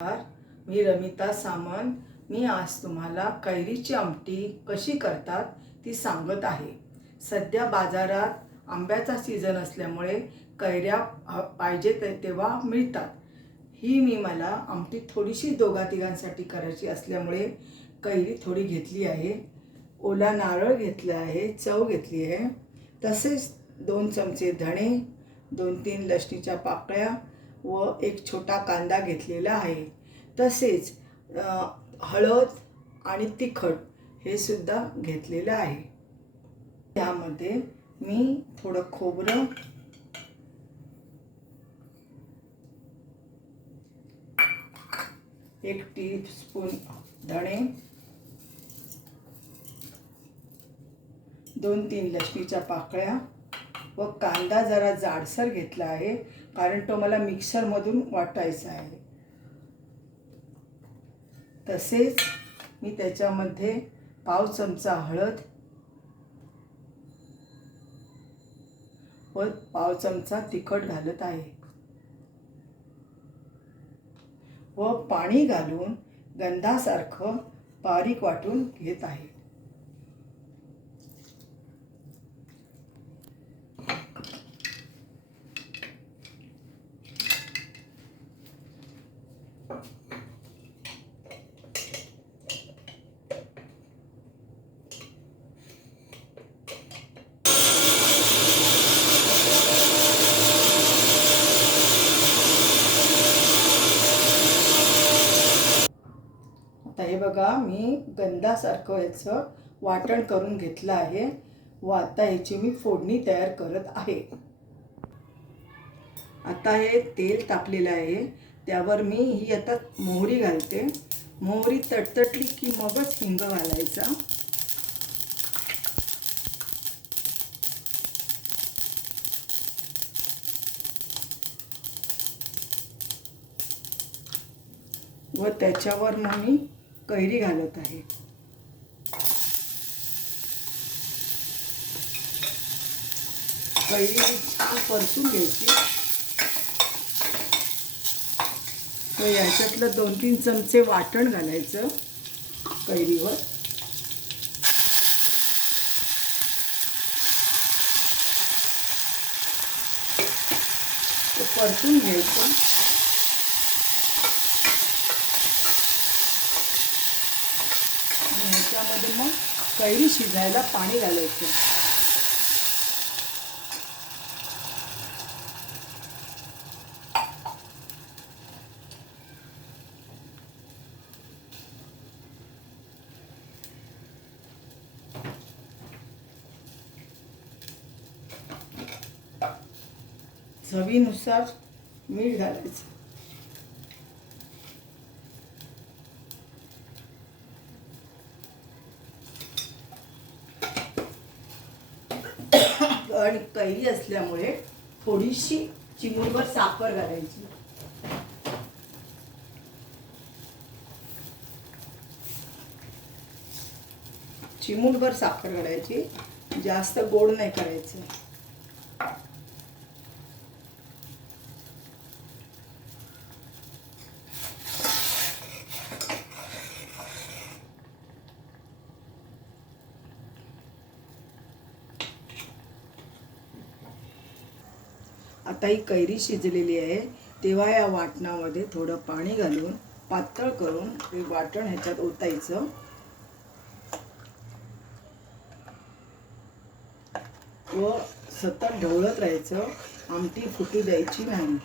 नमस्कार, मी रमिता सामंत। मी आज तुम्हाला कैरीची आमटी कशी करतात ती सांगत आहे। सध्या बाजारात आंब्याचा सीझन असल्यामुळे कैऱ्या पाहिजे तेव्हा मिळतात। मला आमटी थोडीशी दोघा तिघांसाठी करायची असल्यामुळे कैरी थोडी घेतली आहे, ओला नारळ घेतला आहे, चव घेतली आहे, तसेच 2 चमचे धणे, 2-3 लसणीच्या पाकळ्या व एक छोटा कांदा घेतलेला आहे। तसेच हळद आणि तिखट हे सुद्धा घेतलेलं आहे। त्यामध्ये मी थोडं खोबरं, 1 टीस्पून धणे, 2-3 लसणीच्या पाकळ्या व कांदा जरा जाडसर घेतला आहे, कारण तो मला मिक्सरमधून वाटायचा आहे। तसेच मी त्याच्यामध्ये पाव चमचा हळद व पाव चमचा तिखट घालत आहे व पाणी घालून गंधासारखं बारीक वाटून घेत आहे। आता हे बघा, मी गंधासारखं याचं वाटण करून घेतलं आहे व आता याची मी फोडणी तयार करत आहे। आता हे तेल तापलेलं आहे, त्यावर मी आता मोहरी घालते। मोहरी तडतडली की मगच हिंग घालायचा। व त्याच्यावर मग मी कैरी घालत आहे। कैरी छान परतून घ्यायची व याच्यातलं 2-3 चमचे वाटण घालायचं कैरीवर। परतून घ्यायचं आणि ह्याच्यामध्ये मग कैरी शिजायला पाणी घालायचं। चवीनुसार मीठ घालायचं। आणि कैरी असल्यामुळे थोडीशी चिमूटभर साखर घालायची। चिमूटभर साखर घालायची, जास्त गोड नाही करायचं। आता ही कैरी शिजलेली आहे, तेव्हा या वाटणामध्ये थोडं पाणी घालून पातळ करून हे वाटण ह्याच्यात ओतायचं व सतत ढवळत राहायचं, आमटी फुटू द्यायची नाही।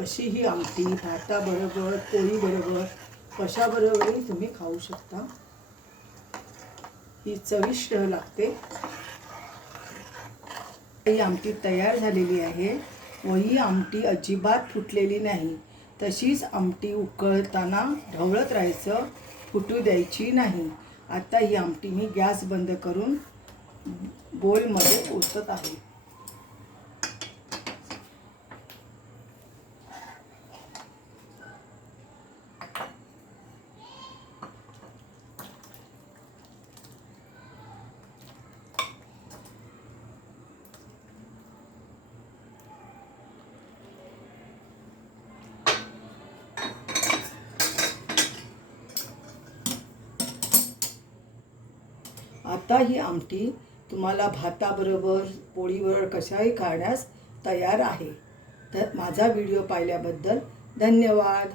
अशी ही आमटी भाताबरोबर, पोळीबरोबर, कशाबरोबरही तुम्ही खाऊ शकता। ही चविष्ट लागते। ही आमटी तयार झालेली आहे व ही आमटी अजिबात फुटलेली नाही। तशीच आमटी उकळताना ढवळत राहायचं फुटू द्यायची नाही. आता ही आमटी मी गॅस बंद करून बोलमध्ये ओतत आहे. आता ही आमटी तुम्हाला भाताबरोबर पोळीबरोबर कशाही खाण्यास तयार आहे. तर माझा व्हिडिओ पाहिल्याबद्दल धन्यवाद.